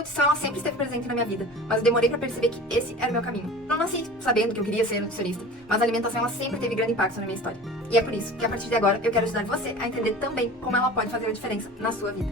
nutrição ela sempre esteve presente na minha vida, mas eu demorei pra perceber que esse era o meu caminho. Eu não nasci sabendo que eu queria ser nutricionista, mas a alimentação ela sempre teve grande impacto na minha história. E é por isso que a partir de agora eu quero ajudar você a entender também como ela pode fazer a diferença na sua vida.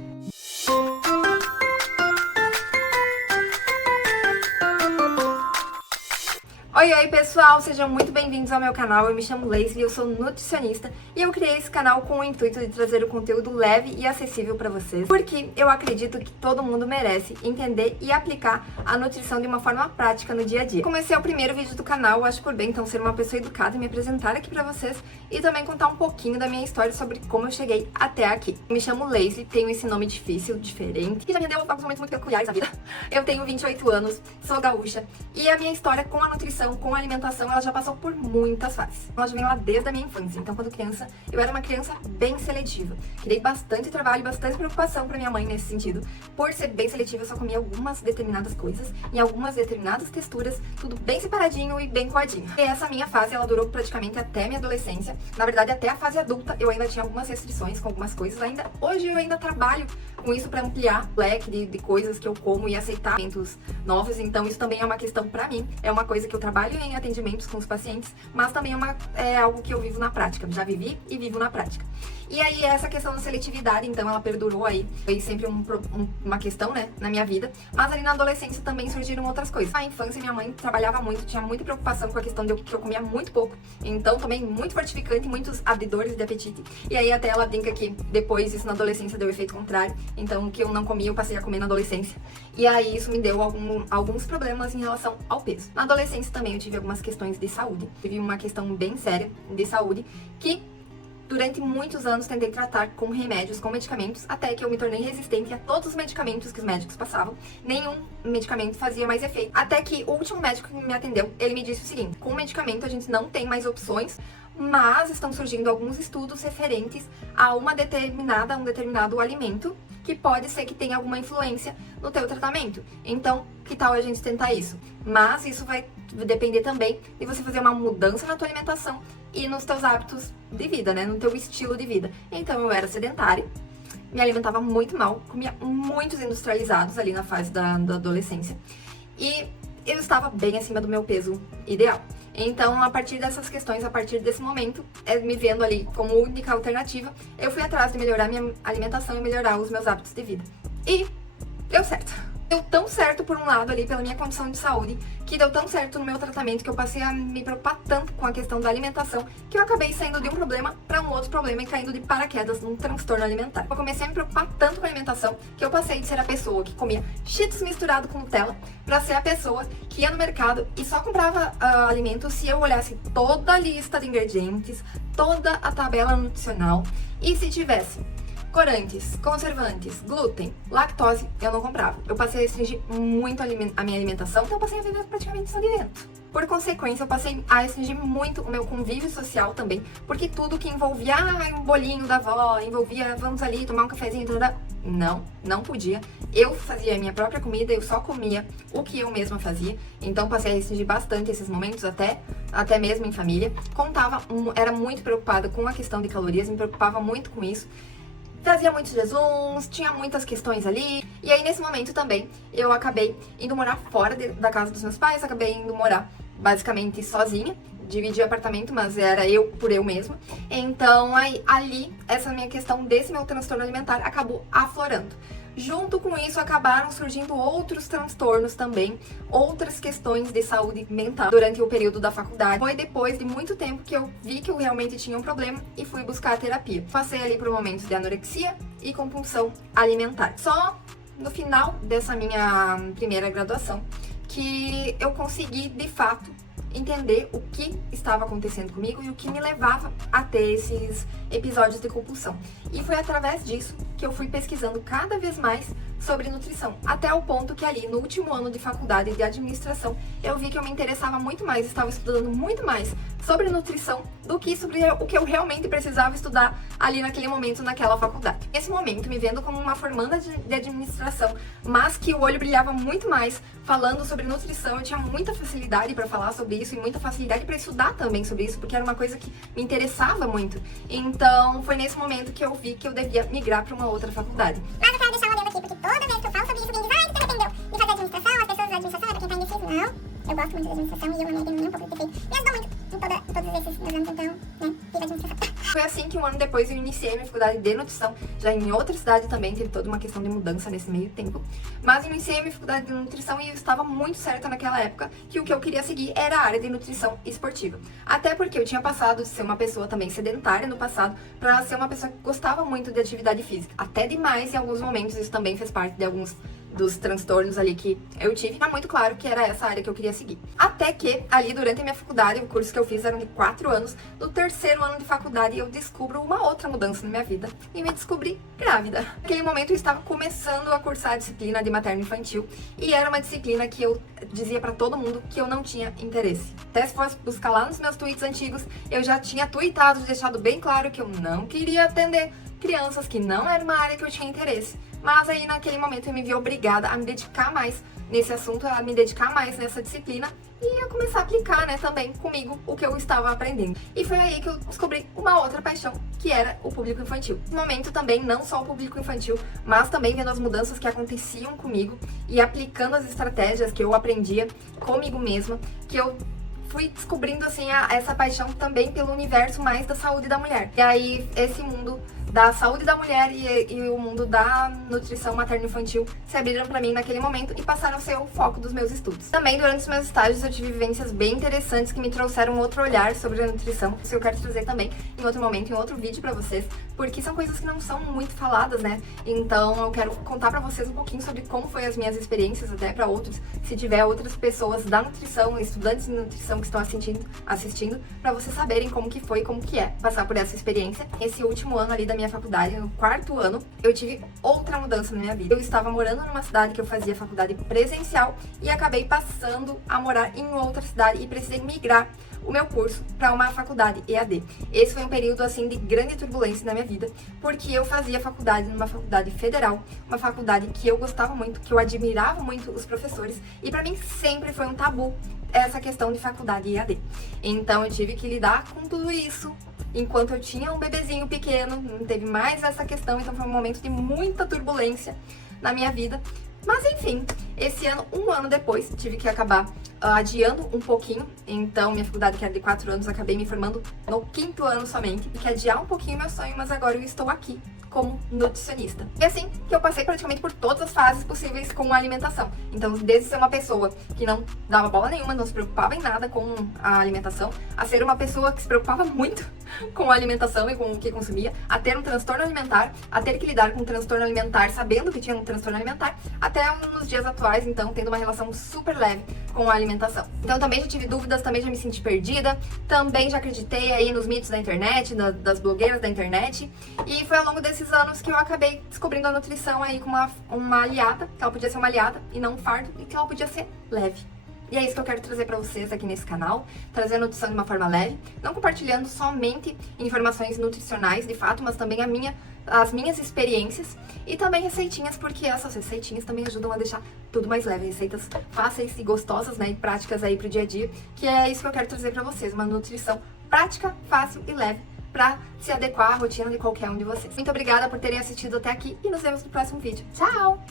Oi pessoal, sejam muito bem-vindos ao meu canal. Eu me chamo Leslie, eu sou nutricionista e eu criei esse canal com o intuito de trazer o conteúdo leve e acessível para vocês, porque eu acredito que todo mundo merece entender e aplicar a nutrição de uma forma prática no dia a dia. Como esse é o primeiro vídeo do canal, eu acho por bem então ser uma pessoa educada e me apresentar aqui para vocês e também contar um pouquinho da minha história sobre como eu cheguei até aqui. Eu me chamo Leslie, tenho esse nome difícil, diferente, que já me deu alguns momentos muito peculiares na vida. Eu tenho 28 anos, sou gaúcha e a minha história com a nutrição, com a alimentação, ela já passou por muitas fases. Ela já vem lá desde a minha infância. Então, quando criança, eu era uma criança bem seletiva. Criei bastante trabalho, bastante preocupação pra minha mãe nesse sentido. Por ser bem seletiva, eu só comia algumas determinadas coisas, em algumas determinadas texturas, tudo bem separadinho e bem coadinho. E essa minha fase, ela durou praticamente até minha adolescência. Na verdade, até a fase adulta, eu ainda tinha algumas restrições com algumas coisas. Hoje eu ainda trabalho com isso para ampliar o leque de coisas que eu como e aceitar alimentos novos. Então, isso também é uma questão pra mim. É uma coisa que eu trabalho em atendimentos com os pacientes, mas também é algo que eu vivo na prática. Já vivi e vivo na prática. E aí, essa questão da seletividade, então, ela perdurou aí. Foi sempre uma questão, né, na minha vida. Mas ali na adolescência também surgiram outras coisas. Na infância, minha mãe trabalhava muito, tinha muita preocupação com a questão de que eu comia muito pouco. Então, também muito fortificante, muitos abridores de apetite. E aí, até ela brinca que depois, isso na adolescência deu efeito contrário. Então, o que eu não comia, eu passei a comer na adolescência. E aí, isso me deu alguns problemas em relação ao peso. Na adolescência também, eu tive algumas questões de saúde. Tive uma questão bem séria de saúde que durante muitos anos tentei tratar com remédios, com medicamentos, até que eu me tornei resistente a todos os medicamentos que os médicos passavam. Nenhum medicamento fazia mais efeito. Até que o último médico que me atendeu, ele me disse o seguinte: com medicamento a gente não tem mais opções, mas estão surgindo alguns estudos referentes a um determinado alimento que pode ser que tenha alguma influência no teu tratamento. Então, que tal a gente tentar isso? Mas isso vai depender também de você fazer uma mudança na tua alimentação e nos teus hábitos de vida, né? No teu estilo de vida. Então, eu era sedentária, me alimentava muito mal, comia muitos industrializados ali na fase da adolescência. E eu estava bem acima do meu peso ideal. Então, a partir dessas questões, a partir desse momento, me vendo ali como única alternativa, eu fui atrás de melhorar minha alimentação e melhorar os meus hábitos de vida. E deu certo. Deu tão certo, por um lado, ali, pela minha condição de saúde, que deu tão certo no meu tratamento, que eu passei a me preocupar tanto com a questão da alimentação, que eu acabei saindo de um problema para um outro problema e caindo de paraquedas num transtorno alimentar. Eu comecei a me preocupar tanto com a alimentação, que eu passei de ser a pessoa que comia Cheetos misturado com Nutella, para ser a pessoa que ia no mercado e só comprava alimentos se eu olhasse toda a lista de ingredientes, toda a tabela nutricional, e se tivesse corantes, conservantes, glúten, lactose, eu não comprava. Eu passei a restringir muito a minha alimentação, então eu passei a viver praticamente só de dentro. Por consequência, eu passei a restringir muito o meu convívio social também, porque tudo que envolvia um bolinho da avó, envolvia vamos ali tomar um cafezinho, não podia. Eu fazia a minha própria comida, eu só comia o que eu mesma fazia, então passei a restringir bastante esses momentos, até mesmo em família. Era muito preocupada com a questão de calorias, me preocupava muito com isso. Fazia muitos jejuns, tinha muitas questões ali. E aí, nesse momento também, eu acabei indo morar fora da casa dos meus pais. Acabei indo morar, basicamente, sozinha. Dividi o apartamento, mas era eu por eu mesma. Então, aí, ali, essa minha questão desse meu transtorno alimentar acabou aflorando. Junto com isso, acabaram surgindo outros transtornos também, outras questões de saúde mental durante o período da faculdade. Foi depois de muito tempo que eu vi que eu realmente tinha um problema e fui buscar a terapia. Passei ali por momentos de anorexia e compulsão alimentar. Só no final dessa minha primeira graduação que eu consegui, de fato, entender o que estava acontecendo comigo e o que me levava a ter esses episódios de compulsão. E foi através disso que eu fui pesquisando cada vez mais sobre nutrição, até o ponto que ali no último ano de faculdade de administração eu vi que eu me interessava muito mais, estava estudando muito mais sobre nutrição do que sobre o que eu realmente precisava estudar ali naquele momento, naquela faculdade. Nesse momento, me vendo como uma formanda de administração, mas que o olho brilhava muito mais falando sobre nutrição, eu tinha muita facilidade para falar sobre isso e muita facilidade para estudar também sobre isso, porque era uma coisa que me interessava muito. Então, foi nesse momento que eu vi que eu devia migrar para uma outra faculdade. Mas eu quero deixar um adendo aqui, porque toda vez que eu falo sobre isso, alguém diz: ai, você se arrependeu. gosto muito da administração e eu não me arrependo nem um pouco de ter feito. Me ajudou muito em todos esses meus anos, então, né, fiz administração. Foi assim que um ano depois eu iniciei minha faculdade de nutrição, já em outra cidade também, teve toda uma questão de mudança nesse meio tempo. Mas eu iniciei minha faculdade de nutrição e eu estava muito certa naquela época que o que eu queria seguir era a área de nutrição esportiva. Até porque eu tinha passado de ser uma pessoa também sedentária no passado para ser uma pessoa que gostava muito de atividade física. Até demais em alguns momentos, isso também fez parte de alguns dos transtornos ali que eu tive, tá muito claro que era essa área que eu queria seguir. Até que, ali durante a minha faculdade, o curso que eu fiz eram de 4 anos, no terceiro ano de faculdade eu descubro uma outra mudança na minha vida e me descobri grávida. Naquele momento eu estava começando a cursar a disciplina de materno-infantil e era uma disciplina que eu dizia pra todo mundo que eu não tinha interesse. Até se fosse buscar lá nos meus tweets antigos, eu já tinha tweetado e deixado bem claro que eu não queria atender crianças, que não era uma área que eu tinha interesse. Mas aí naquele momento eu me vi obrigada a me dedicar mais nesse assunto, a me dedicar mais nessa disciplina e a começar a aplicar, né, também comigo o que eu estava aprendendo. E foi aí que eu descobri uma outra paixão, que era o público infantil. No momento também, não só o público infantil, mas também vendo as mudanças que aconteciam comigo e aplicando as estratégias que eu aprendia comigo mesma, que eu fui descobrindo, assim, essa paixão também pelo universo mais da saúde da mulher. E aí, esse mundo da saúde da mulher e o mundo da nutrição materno-infantil se abriram pra mim naquele momento e passaram a ser o foco dos meus estudos. Também, durante os meus estágios, eu tive vivências bem interessantes que me trouxeram outro olhar sobre a nutrição, que eu quero trazer também em outro momento, em outro vídeo pra vocês, porque são coisas que não são muito faladas, né? Então, eu quero contar pra vocês um pouquinho sobre como foi as minhas experiências, até pra outros, se tiver outras pessoas da nutrição, estudantes de nutrição que estão assistindo, pra vocês saberem como que foi, como que é passar por essa experiência. Esse último ano ali da minha faculdade, no 4º ano, eu tive outra mudança na minha vida. Eu estava morando numa cidade que eu fazia faculdade presencial e acabei passando a morar em outra cidade e precisei migrar o meu curso para uma faculdade EAD. Esse foi um período, assim, de grande turbulência na minha vida, porque eu fazia faculdade numa faculdade federal, uma faculdade que eu gostava muito, que eu admirava muito os professores, e para mim sempre foi um tabu essa questão de faculdade EAD. Então eu tive que lidar com tudo isso enquanto eu tinha um bebezinho pequeno, não teve mais essa questão, então foi um momento de muita turbulência na minha vida. Mas enfim, esse ano, um ano depois, tive que acabar adiando um pouquinho. Então, minha faculdade, que era de 4 anos, acabei me formando no 5º ano somente. Tive que adiar um pouquinho meu sonho, mas agora eu estou aqui como nutricionista. E assim que eu passei praticamente por todas as fases possíveis com a alimentação. Então, desde ser uma pessoa que não dava bola nenhuma, não se preocupava em nada com a alimentação, a ser uma pessoa que se preocupava muito com a alimentação e com o que consumia, a ter um transtorno alimentar, a ter que lidar com um transtorno alimentar sabendo que tinha um transtorno alimentar, até nos dias atuais, então, tendo uma relação super leve com a alimentação. Então, também já tive dúvidas, também já me senti perdida, também já acreditei aí nos mitos da internet, das blogueiras da internet, e foi ao longo desses anos que eu acabei descobrindo a nutrição aí com uma aliada, que ela podia ser uma aliada e não um fardo, e que ela podia ser leve. E é isso que eu quero trazer pra vocês aqui nesse canal, trazer a nutrição de uma forma leve, não compartilhando somente informações nutricionais de fato, mas também as minhas experiências e também receitinhas, porque essas receitinhas também ajudam a deixar tudo mais leve, receitas fáceis e gostosas, né, e práticas aí pro dia a dia, que é isso que eu quero trazer pra vocês, uma nutrição prática, fácil e leve, pra se adequar à rotina de qualquer um de vocês. Muito obrigada por terem assistido até aqui e nos vemos no próximo vídeo. Tchau!